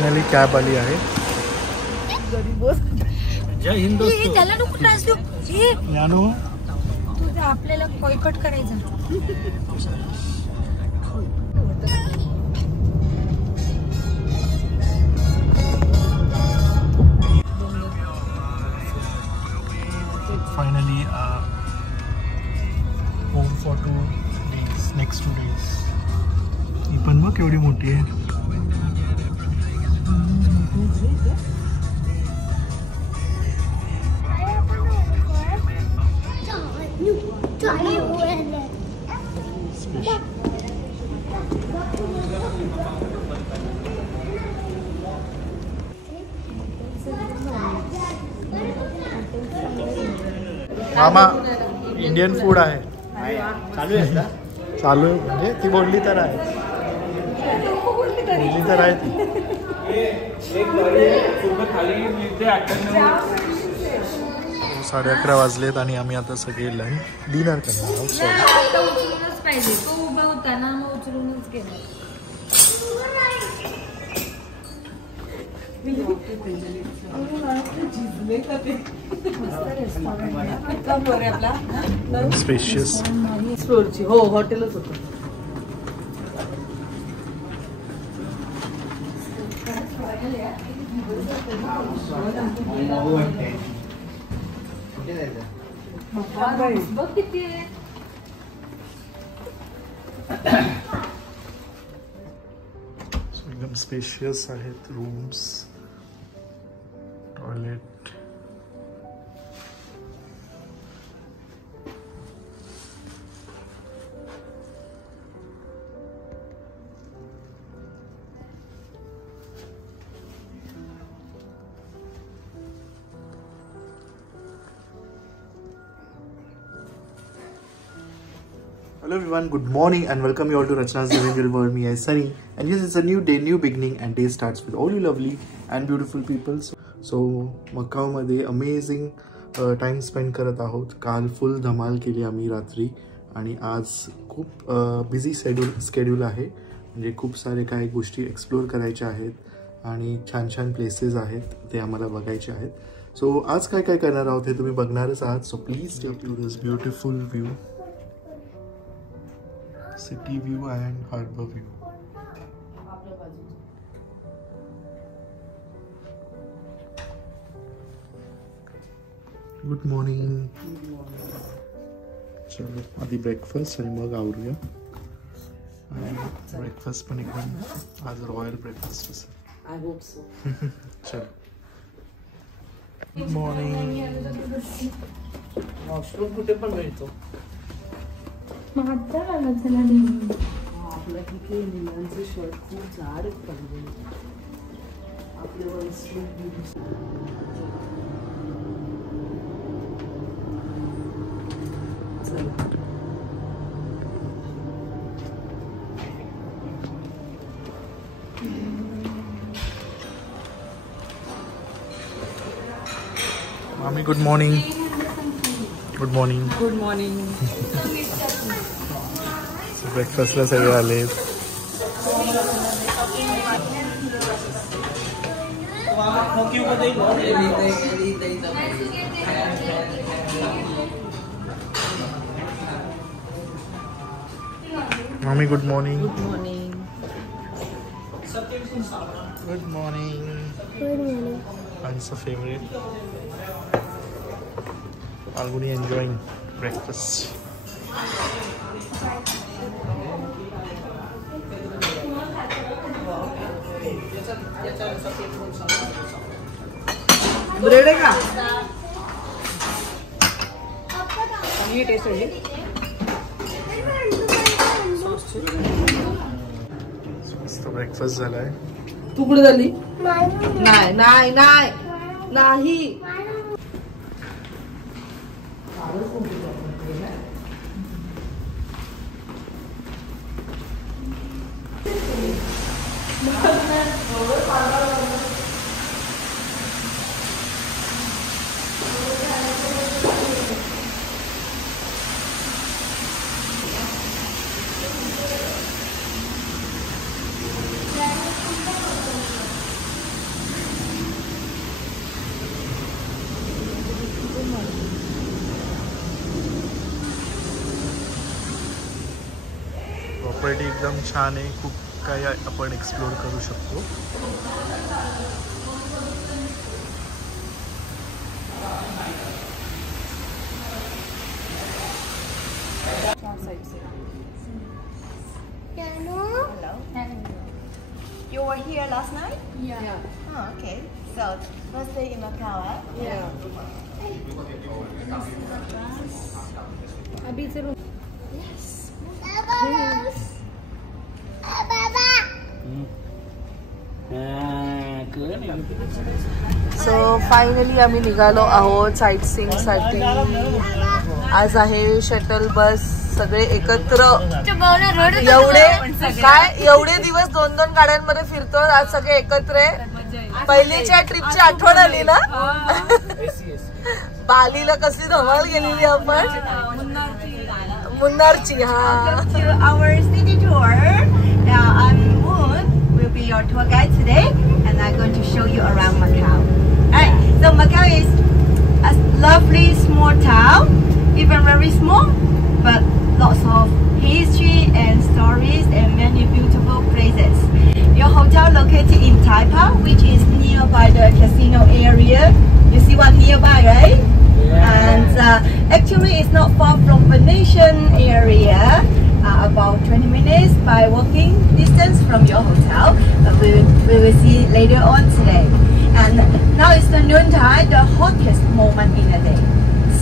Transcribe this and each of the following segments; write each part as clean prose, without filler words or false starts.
Finally cab आली आहे. जय हिंद दोस्तों. त्याला नको त्रास देऊ. ज्ञानू तुझं आपल्याला बॉयकॉट करायचं. Finally home for 2 days, next 2 days. ही पण मग केवढी मोठी आहे. मामा इंडियन फूड आहे. चालू आहे का? चालू आहे म्हणजे ती बोलली तर आहे. बोलली तर आहे ती. 11:30 वाजलेत आणि आम्ही आता सगळे डिनर करणार आहोत. उचलूनच पाहिजे. तो उभा होता ना, मग उचलूनच गेला. स्पेशियस. हो हॉटेलच होतं. बघ किती आहे. एकदम स्पेशियस आहेत rooms, toilet. Hello everyone, good morning and welcome you all to Rachna's Living World. Me is Sunny and yes, it's a new day, new beginning and day starts with all you lovely and beautiful people. So Macau मध्ये amazing time spend करत आहोत. काल फुल धमाल केली आम्ही रात्री आणि आज खूप बिझी स्केड्यूल आहे. म्हणजे खूप सारे काही गोष्टी एक्सप्लोर करायच्या आहेत आणि छान छान प्लेसेस आहेत ते आम्हाला बघायचे आहेत. सो आज काय काय करणार आहोत हे तुम्ही बघणारच आहात. So please take you this beautiful view, city view and harbor view. Good morning. चलो आधी ब्रेकफास्ट आणि मग आवरूया. आणि ब्रेकफास्ट पण एकदम आज रॉयल ब्रेकफास्ट असेल. I hope so. चलो. Good morning. वॉशरूम कुठे पण मिळतो. माझा आला त्याला नेहमी. आपल्या तिथे निलांचे शर्ट खूप जाड आहेत पाहिजे. आपले वॉशरूम मामी good morning. Good morning. Good morning. ब्रेकफास्टला सगळे आले. मामी good morning. Good morning. Good morning. An's favorite. Falguni enjoying breakfast. Bread आहे का? चांगली टेस्ट आहे. मस्त ब्रेकफास्ट झालाय. तू कुठे झाली? नाही नाही नाही नाही. प्रॉपर्टी एकदम छान आहे, खूप काही आपण एक्सप्लोर करू शकतो. You were here last night? Yeah. Oh, okay. So, first day in Macau, eh? Yeah. अभिचं रूम. सो फायनली आम्ही निघालो आहोत साईट सीइंग साठी. आज आहे शटल बस, सगळे एकत्र. एवढे दिवस 2-2 गाड्यांमध्ये फिरतो, आज सगळे एकत्र आहे. पहिलीच्या ट्रिपची आठवण आली ना. बालीला कसली धमाल गेलेली आपण. मुन्नारची. हा. Our city tour. I'm Moon. Will be your tour guide today, and I'm going to show you around Macau. Alright. So Macau is a lovely small town, even very small, but lots of history and stories and many beautiful places. Your hotel located in Taipa, which is nearby the casino area. You see one nearby, right? And actually it's not far from Venetian area, about 20 minutes by walking distance from your hotel. We will see later on today. And now it's the noontime, the hottest moment in the day.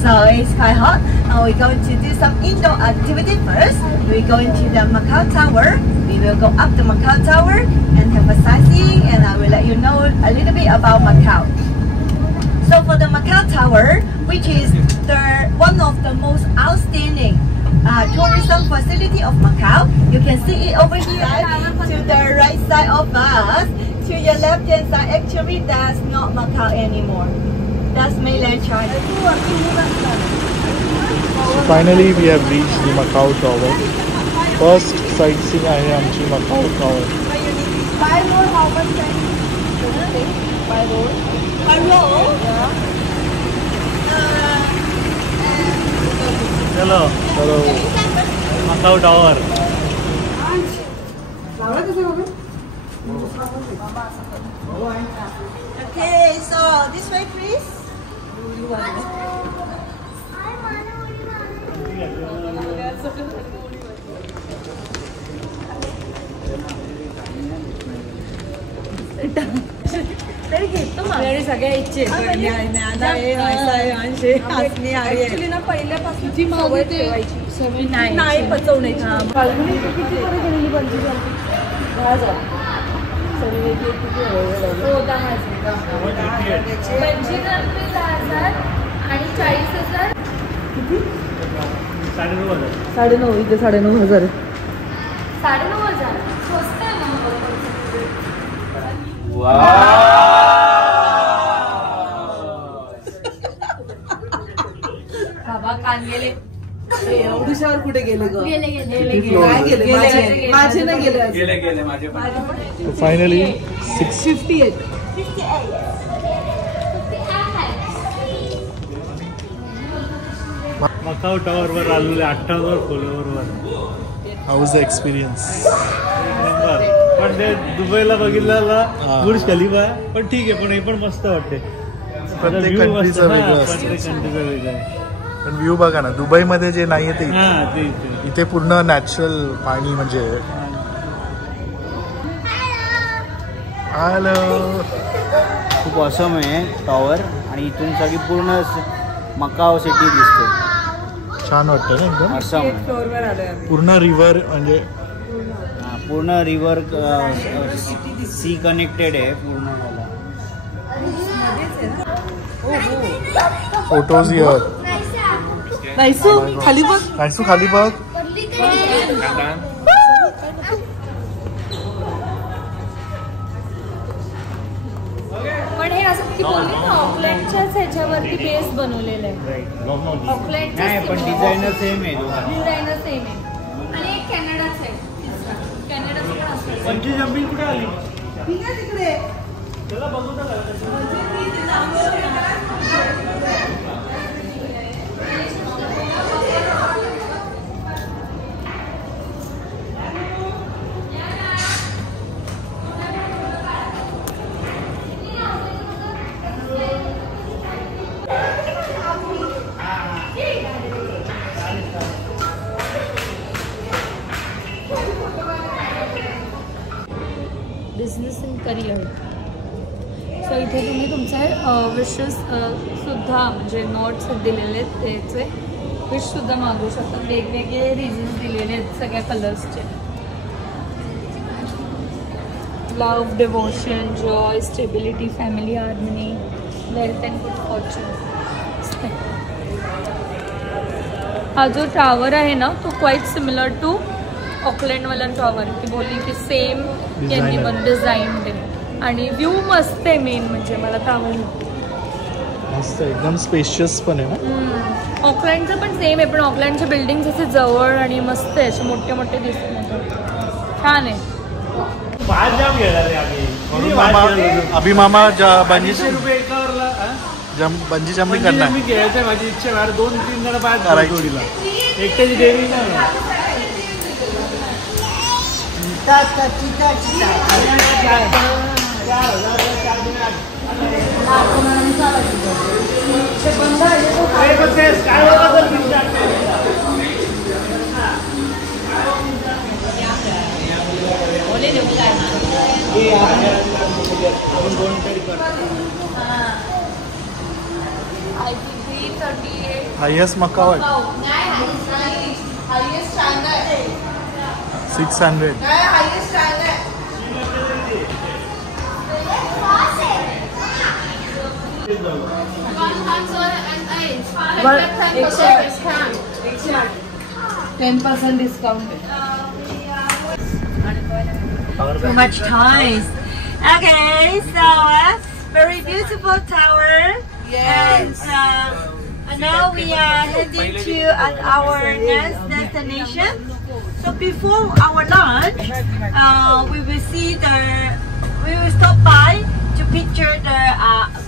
So it's quite hot. We're going to do some indoor activity first. We're going to the Macau Tower. We will go up the Macau Tower and have a sightseeing, and I will let you know a little bit about Macau. So for the Macau Tower, which is one of the most outstanding tourism facility of Macau, you can see it over here to the right side of us. To your left hand side, actually that's not Macau anymore. That's mainland China. So finally we have reached the Macau Tower. First sightseeing आहे आमची Macau Tower. By road, how much time? By road. By road? Yeah. Hello. Hello. Macau Tower. Okay, so this way, please. सगळ्या इच्छे ना पहिल्यापासून जी सवय ठेवायची, सवय नाही पचवण्याची. आणि 40,000. 9,500 इथे 9,500. 9,500 स्वस्त आहे मग. बाबा कान गेले. एवढ्यावर कुठे गेले ग? गेले. माझे नाही गेले. फायनली 658. मकाऊ टॉवर वर आलेले 58 फ्लोअरवर. हाऊ वाज द एक्सपिरियन्स? पण ते दुबईला बघितलेला बुर्ज खलिफा आहे, पण ठीक आहे, पण हे पण मस्त वाटते. प्रत्येक कंट्रीचं वेगळं असतं. पण व्ह्यू बघा ना, दुबईमध्ये जे नाही ते इथे पूर्ण नॅचरल पाणी. म्हणजे हॅलो. खूप ऑसम आहे टॉवर, आणि इथून सगळी पूर्ण मकाऊ सिटी दिसते. छान वाटतं ना एकदम. ऑसम. पूर्ण रिव्हर, म्हणजे पूर्ण रिव्हर सी कनेक्टेड आहे पूर्ण. Photos here. नायसू खाली बघ. नायसू खाली बघ. पण हे असं की बोलली ना, ऑकलँडच्याच ह्याच्यावरती बेस बनवलेलं आहे. ऑकलँडच्या पण डिझायनर सेम आहे. डिझायनर सेम आहे. आणि एक कॅनडाच आहे. कॅनडाचं पण असतं. पंची जंपिंग कुठे आली? तिकडे त्याला बघू नका. बेकरी आहे. सो इथे तुम्ही तुमचे विशेस सुद्धा म्हणजे नोट्स दिलेले आहेत त्याचे विशसुद्धा मागू शकता. वेगवेगळे रिझन्स दिलेले आहेत सगळ्या कलर्सचे. Love, devotion, joy, stability, family, harmony, wealth and good fortune. हा जो टावर आहे ना तो क्वाईट सिमिलर टू ऑकलँडवाला टॉवर. ती बोलली की सेम यांनी पण डिझाईन आहे आणि व्ह्यू मस्त आहे. मेन म्हणजे मला तर आवडलं. मस्त एकदम स्पेशियस पण आहे ना. ऑकलँडचं पण सेम आहे पण ऑकलँडच्या बिल्डिंग असे जवळ आणि मस्त आहे असे मोठे मोठे दिसत. छान आहे. अभी मामा बंजी जम्पिंग करणार. मी घ्यायचं माझी इच्छा आहे. 2-3 जण बाहेर जोडीला एकट्याची देवी नाही. Highest Macau 600. Too much toys. Okay, so very beautiful tower. Yes. And now we are heading to our next destination. So before our lunch, we will stop by to picture the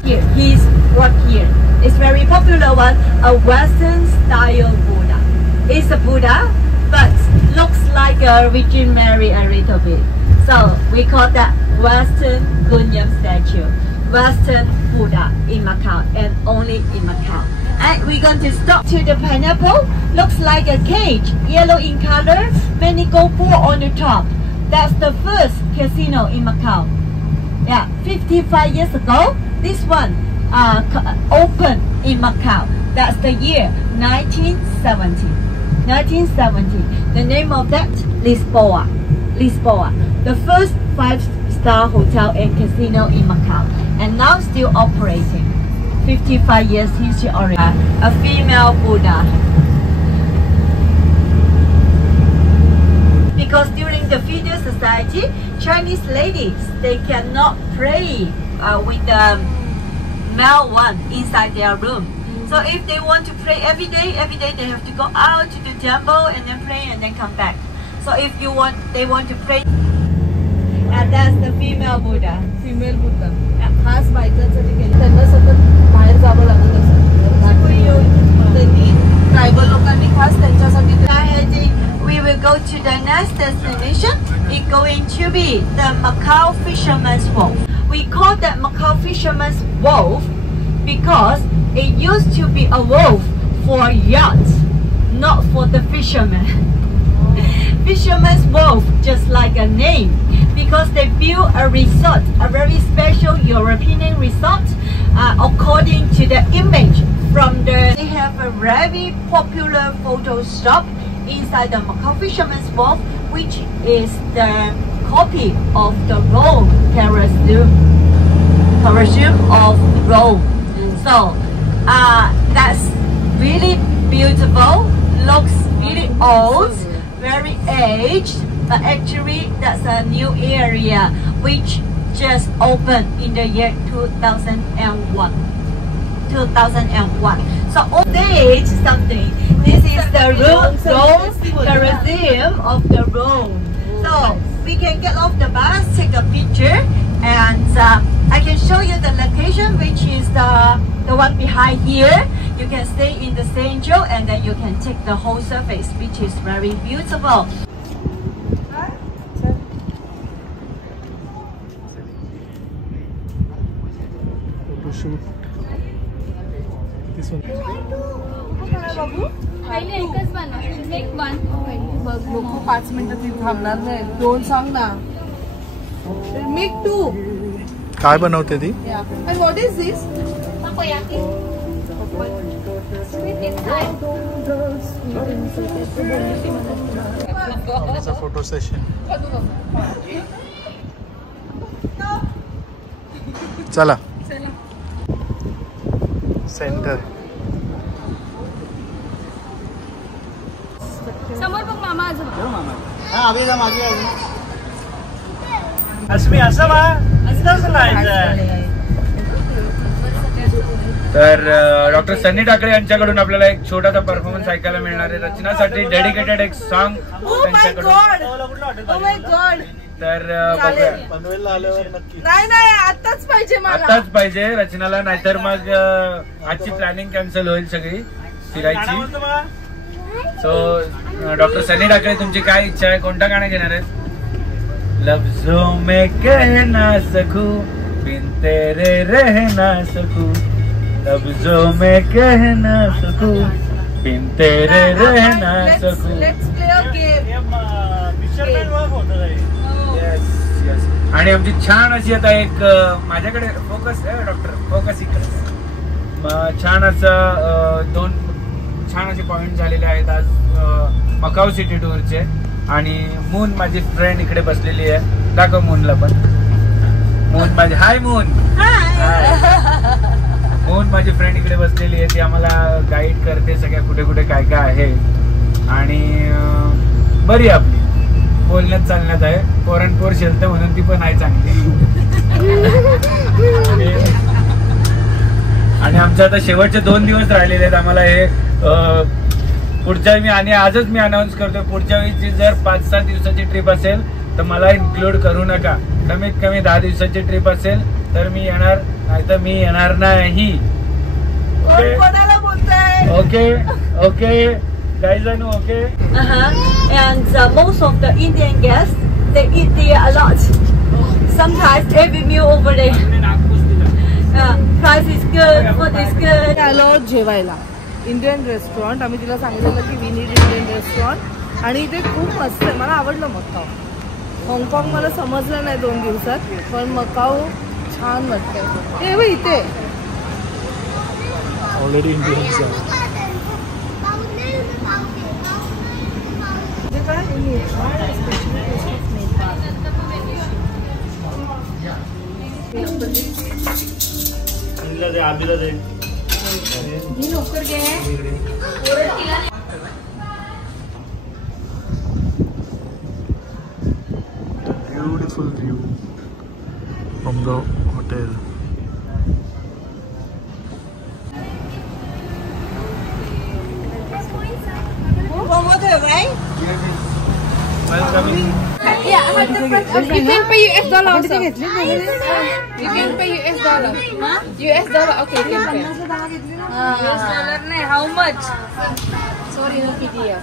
here. He's right here. It's very popular one, a Western style Buddha. It's a Buddha, but looks like a Virgin Mary a little bit. So we call that Western Gunyam statue, Western Buddha in Macau, and only in Macau. And we're going to stop to the pineapple. Looks like a cage, yellow in color, many GoPro on the top. That's the first casino in Macau. Yeah, 55 years ago, this one opened in Macau. That's the year 1970. 1970. The name of that, Lisboa. Lisboa. The first 5-star hotel and casino in Macau. And now still operating. 55 years history already. A female Buddha. Because during the feudal society, Chinese ladies, they cannot pray with the male one inside their room. So if they want to pray every day they have to go out to the temple and then pray and then come back. So if they want to pray, and that's the female Buddha. Female Buddha खास बायकांसाठी केलं. त्यांना सतत बाहेर जावं लागत असतं. त्यांनी tribal लोकांनी खास त्यांच्यासाठी. We will go to the next destination. It's going to be the Macau Fisherman's Wharf. We call that Macau Fisherman's Wharf because it used to be a wharf for yachts, not for the fishermen. Fisherman's Wharf, just like a name, because they built a resort, a very special European resort, according to the image from the. They have a very popular photo stop inside the Macau Fisherman's Wharf, which is the copy of the Rome Colosseum of Rome. So that's really beautiful. Looks really old, very aged, but actually that's a new area which just opened in the year 2001. 2001. So stage something. This is the Rome Colosseum of the Rome. So we can get off the bus, take a picture, and I can show you the location, which is the one behind here. You can stay in the center and then you can take the whole surface, which is very beautiful. Photo shoot. This one. पहिले एकच बनव. Make one. बघ लोक 5 मिनिटं तिथे थांबणार नाही. 2 सांग ना. मेक 2. काय बनवते ती? What is this? Photo session. चला सेंटर. समोर बघ मामा अजून. तर डॉक्टर सनी ठाकरे यांच्याकडून आपल्याला एक छोटासा परफॉर्मन्स ऐकायला मिळणार आहे. रचनासाठी डेडिकेटेड एक सॉन्ग त्यांच्याकडून. तर पनवेलला आल्यावर नक्की. नाही आताच पाहिजे मला. आताच पाहिजे रचनाला, नाहीतर मग आजची प्लॅनिंग कॅन्सल होईल सगळी फिरायची. सो डॉक्टर सनी ठाकरे तुमची काय इच्छा आहे, कोणता गाणं घेणार आहे? लफ्जों में कह ना सकूं बिन तेरे रह ना सकूं, लफ्जों में कह ना सकूं बिन तेरे रह ना सकूं. आणि आमची छान अशी आता एक माझ्याकडे फोकस आहे डॉक्टर, फोकस इकडे. छान असं 2 छान असे पॉइंट झालेले आहेत आज मकाऊ सिटी टूरचे. आणि मून माझी फ्रेंड इकडे बसलेली आहे. दाखव मूनला पण. मून माझी, हाय मून. मून माझी फ्रेंड इकडे बसलेली आहे. ती आम्हाला गाईड करते सगळ्या कुठे कुठे काय काय आहे. आणि बरी आपली बोलण्यात चालण्यात आहे. पोरण शेलतं म्हणून ती पण आहे चांगली. आणि आमच्या आता शेवटचे 2 दिवस राहिलेले आहेत आम्हाला. हे पुढच्या वेळी आणि आजच मी अनाऊन्स करतो, पुढच्या वेळीची जर 5-7 दिवसाची ट्रिप असेल तर मला इन्क्लूड करू नका. कमीत कमी 10 दिवसाची ट्रिप असेल तर मी येणार, नाही तर मी येणार नाही. Okay okay guys, I know, okay? And most of the Indian guests, they eat there a lot. Sometimes every meal over there. Price is good, food is good. आलो जेवायला इंडियन रेस्टॉरंट. आम्ही तिला सांगितलेलं की वी नीड इंडियन रेस्टॉरंट. आणि इथे खूप मस्त आहे. मला आवडलं मकाऊ. हाँगकाँग मला समजलं नाही 2 दिवसात, पण मकाऊ छान वाटतंय. हे बघ इथे ऑलरेडी इंडियन्स आहे. Beautiful view from the hotel. Yeah, I have the first. You can pay US dollar also. You can pay US dollar. US dollar, okay, you can pay. US dollar nahi, how much? Sorry, no PDF.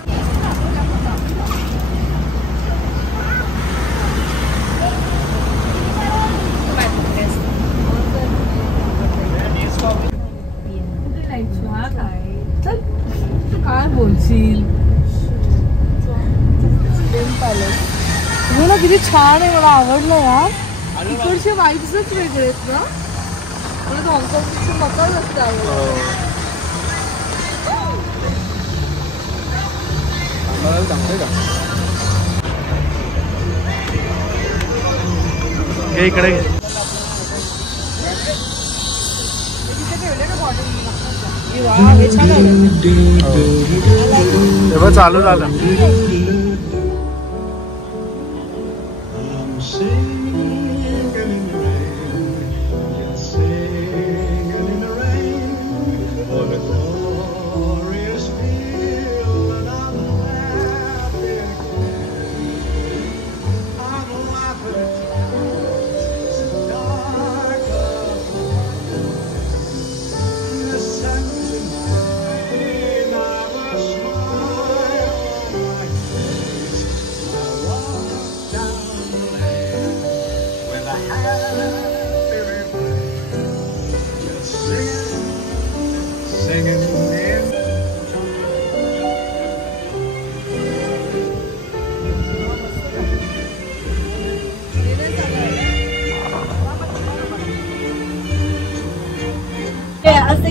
काय बोलशील? ना किती छान आहे. मला आवडलं यार. इकडचे वाईब्सच वेगळे आहेत ना. मला हाँगकाँगपेक्षा मकाऊ जास्त आवडलं. इकडे तेव्हा चालू झालं.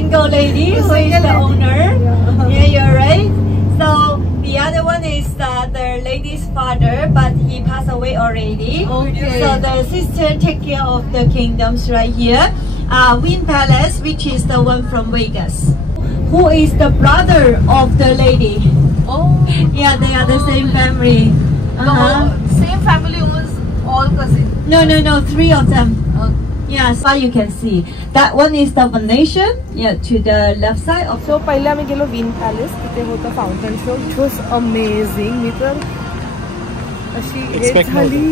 single lady who is the owner. Yeah, you're right. So the other one is the lady's father, but he passed away already. Okay. So the sister take care of the kingdoms right here. Wynn Palace, which is the one from Vegas. Who is the brother of the lady? Oh. Yeah, they are the same family. Same family owns all cousins. No, 3 of them. Yeah, so you can see that one is the Venetian. Yeah, to the left side of. So पहिले आम्ही गेलो win Palace, तिथे होतं fountain show. It was amazing. मी तर अशी हे झाली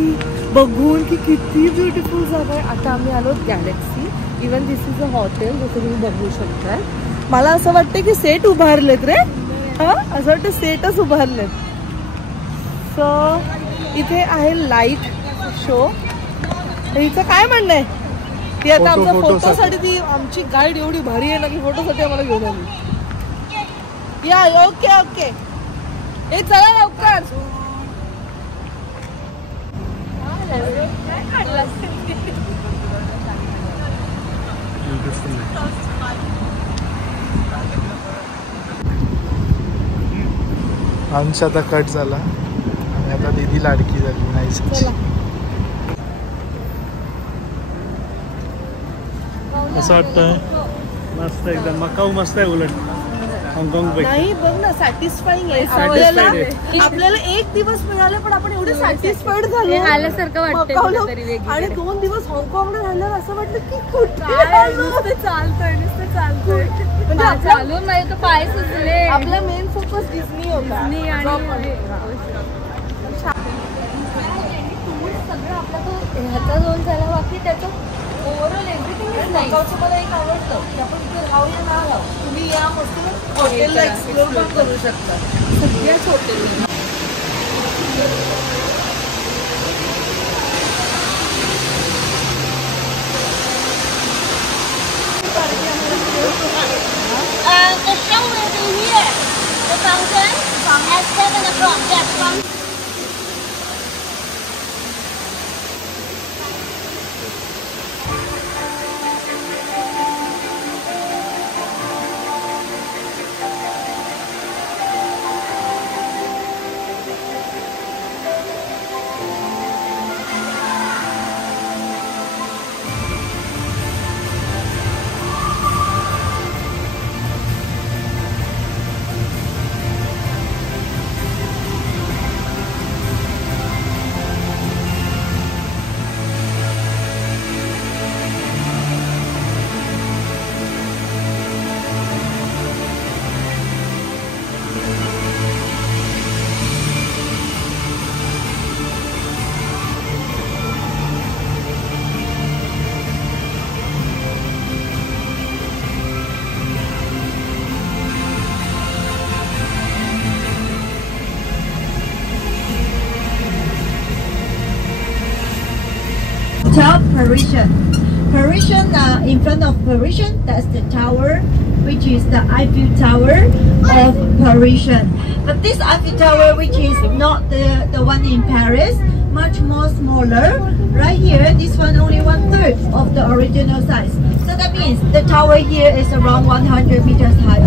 बघून की किती ब्युटिफुल जागा आहे. आता आम्ही आलो Galaxy. Even this is a hotel, जसं तुम्ही बघू शकताय. मला असं वाटतं की सेट उभारलेत रे. असं वाटतं सेटच उभारलेत. सो इथे आहे लाईट शो. हिचं काय म्हणणं आहे? ती आता आमच्या फोटोसाठी, ती आमची गाईड एवढी भारी आहे ना की फोटोसाठी आम्हाला घेऊन आली. या ओके ओके. हे चला लवकर. अंश आता कट झाला आणि आता दीदी लाडकी झाली. नाईस. असं वाटतंय मस्त एकदम. मकाऊ मस्त आहे उलट हाँगकाँग पैकी. नाही बघ ना, सॅटिस्फाईंग आहे. आपल्याला 1 दिवस मिळाले पण आपण एवढे सॅटिस्फाईड झालो आल्यासारखं वाटतंय. आणि 2 दिवस हाँगकाँगला राहिल्यावर असं वाटलं की कुठे चालतोय म्हणजे चालून माझे तर पाय सुचले. आपला मेन फोकस डिस्नी होता. सगळं आपला तो ह्याचा झोन झाला, बाकी त्याचं ओव्हरऑल एव्हरीथिंग इज नाईस. मला एक आवडतं की आपण तिथे राहूया ना राहू, तुम्ही या मस्त हॉटेलला एक्सप्लोर पण करू शकता. सगळ्याच हॉटेलला. The show will be here. The fountain at 7 o'clock. Yes, from. Top Parisian. Parisian, in front of Parisian, that's the tower, which is the Eiffel Tower of Parisian. But this Eiffel Tower, which is not the one in Paris, much more smaller. Right here, this one only 1/3 of the original size. So that means the tower here is around 100 meters high.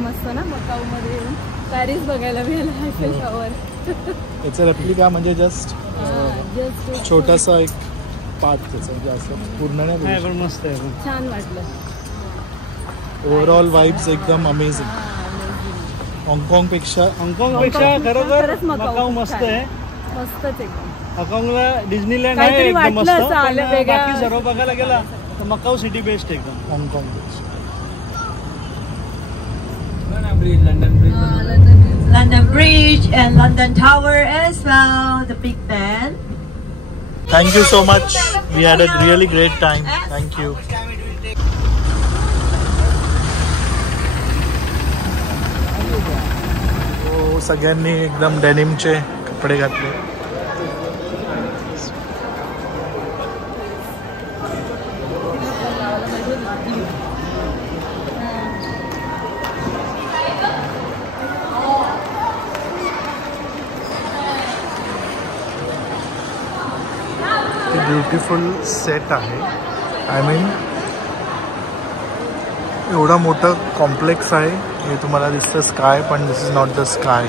मस्त ना Macau मध्ये येऊन Paris बघायला मिळालं. Eiffel tower याचा replica म्हणजे just छोटासा एक पार्ट त्याचा, म्हणजे असं पूर्ण नाही पण मस्त आहे. छान वाटलं. ओव्हरऑल वाइब्स एकदम अमेझिंग. हाँगकाँग पेक्षा खरोखर मकाऊ मस्त आहे. मस्तच एकदम. हाँगकाँगला डिझनीलँड आहे एकदम मस्त, बाकी सर्व बघायला गेला तर मकाऊ सिटी बेस्ट एकदम हाँगकाँग पेक्षा. London Bridge and London Tower as well, the Big Ben. Thank you so much. We had a really great time. Thank you. सगळ्यांनी एकदम डेनिमचे कपडे घातले. ब्युटिफुल सेट आहे. आय मीन एवढा मोठा कॉम्प्लेक्स आहे. हे तुम्हाला दिसतं स्काय, पण दिस इज नॉट द स्काय.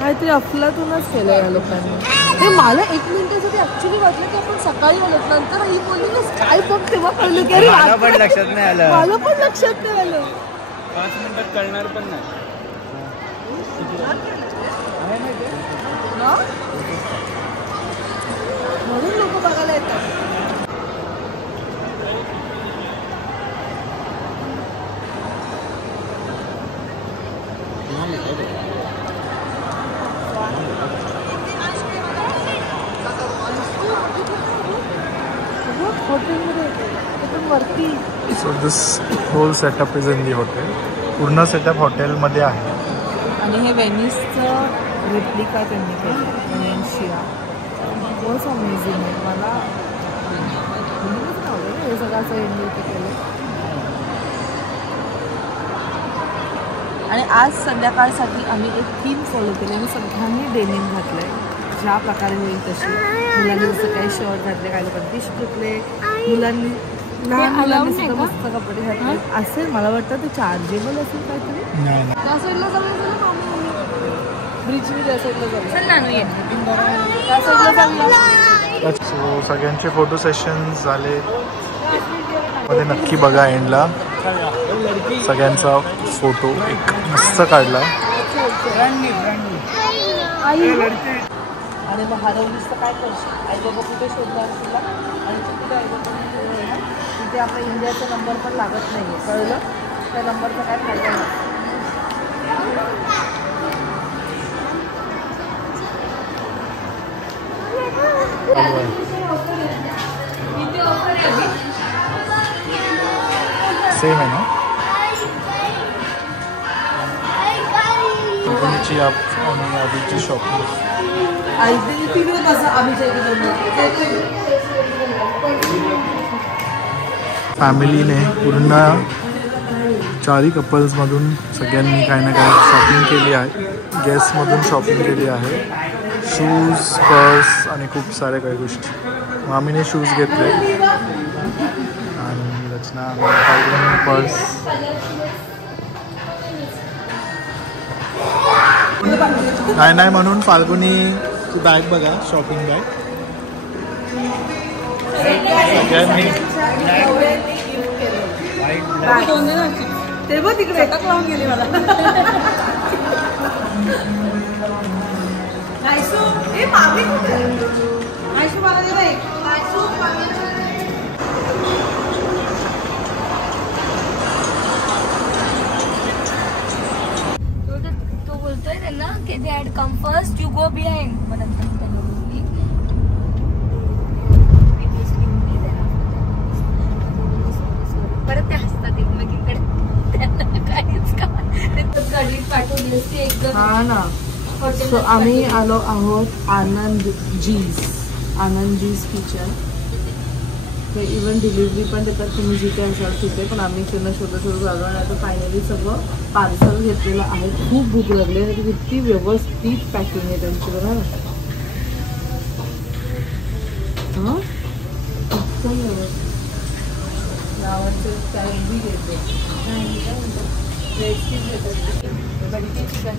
काहीतरी अफलातूनच केलं या लोकांनी. ते मला 1 मिनिटासाठी ऍक्च्युली वाटलं की आपण सकाळी आलो, नंतर ही बोलली काय बघ तेव्हा कळलं की मला पण लक्षात नाही आलं. मला पण लक्षात नाही आलं. 5 मिनिटात कळणार पण नाही. म्हणून लोक बघायला येतात. वरती. So this whole setup is in the hotel. पूर्ण सेटअप हॉटेलमध्ये आहे. आणि हे वेनिसचं रेप्लिका त्यांनी केलं. वेनेशिया बहुत अमेझिंग आहे. मला आवडलं हे सगळं असं इथे केलं. आणि आज संध्याकाळसाठी आम्ही एक थीम फॉलो केली. आम्ही सगळ्यांनी डेनिम घातलं आहे ज्या प्रकारे होईल तशी. मुलांनी जसं काही शर्ट घातले, काही लोकांनी टी शर्ट घातले, मुलांनी लहान मुलांनी सुद्धा मस्त कपडे घातले. असेल मला वाटतं ते चार्जेबल असेल काहीतरी. त्या साईडला जाऊया ब्रिजनी, त्या साईडला जाऊया. त्या साईडला जाऊया. सो सगळ्यांचे फोटो सेशन झाले. मध्ये नक्की बघा एंडला सगळ्यांचा फोटो एक मस्त काढला. आणि मग हरवलीस तर काय करशील? आई बाबा कुठे शोधणार तुला? आणि कुठे आई बाबा तिथे आपल्या इंडियाचा नंबर पण लागत नाही आहे, कळलं? त्या नंबरचा काय फायदा नाही. सेम आहे ना कंपनीची आणि आधीची शॉपिंग. फॅमिलीने पूर्ण 4 कपल्समधून सगळ्यांनी काही ना काही शॉपिंग केली आहे. गेस्टमधून शॉपिंग केली आहे. शूज, पर्स आणि खूप साऱ्या काही गोष्टी. मामीने शूज घेतले आणि रचना पर्स. नाही म्हणून फाल्गुनी तू बॅग बघा, शॉपिंग बॅग सगळ्यांनी. ते बघ तिकडे लावून गेली मला. तो बोलतोय त्यांना की they had come first, you go behind. परत ते हसतात एकमेकीकडे. त्यांना काहीच का गाडीत पाठवली असते एकदम. हा ना. सो आम्ही आलो आहोत आनंद जीज किचन. ते इव्हन डिलिव्हरी पण देतात, तुम्ही जिथे असाल तिथे. पण आम्ही त्यांना शोधत आलो आणि आता फायनली सगळं पार्सल घेतलेलं आहे. खूप भूक लागली आणि किती व्यवस्थित पॅकिंग आहे त्यांची बघा. हां एकदम व्यवस्थित. नावाचे टॅग बी घेते, रेसिपी घेतात, बडकी चिकन.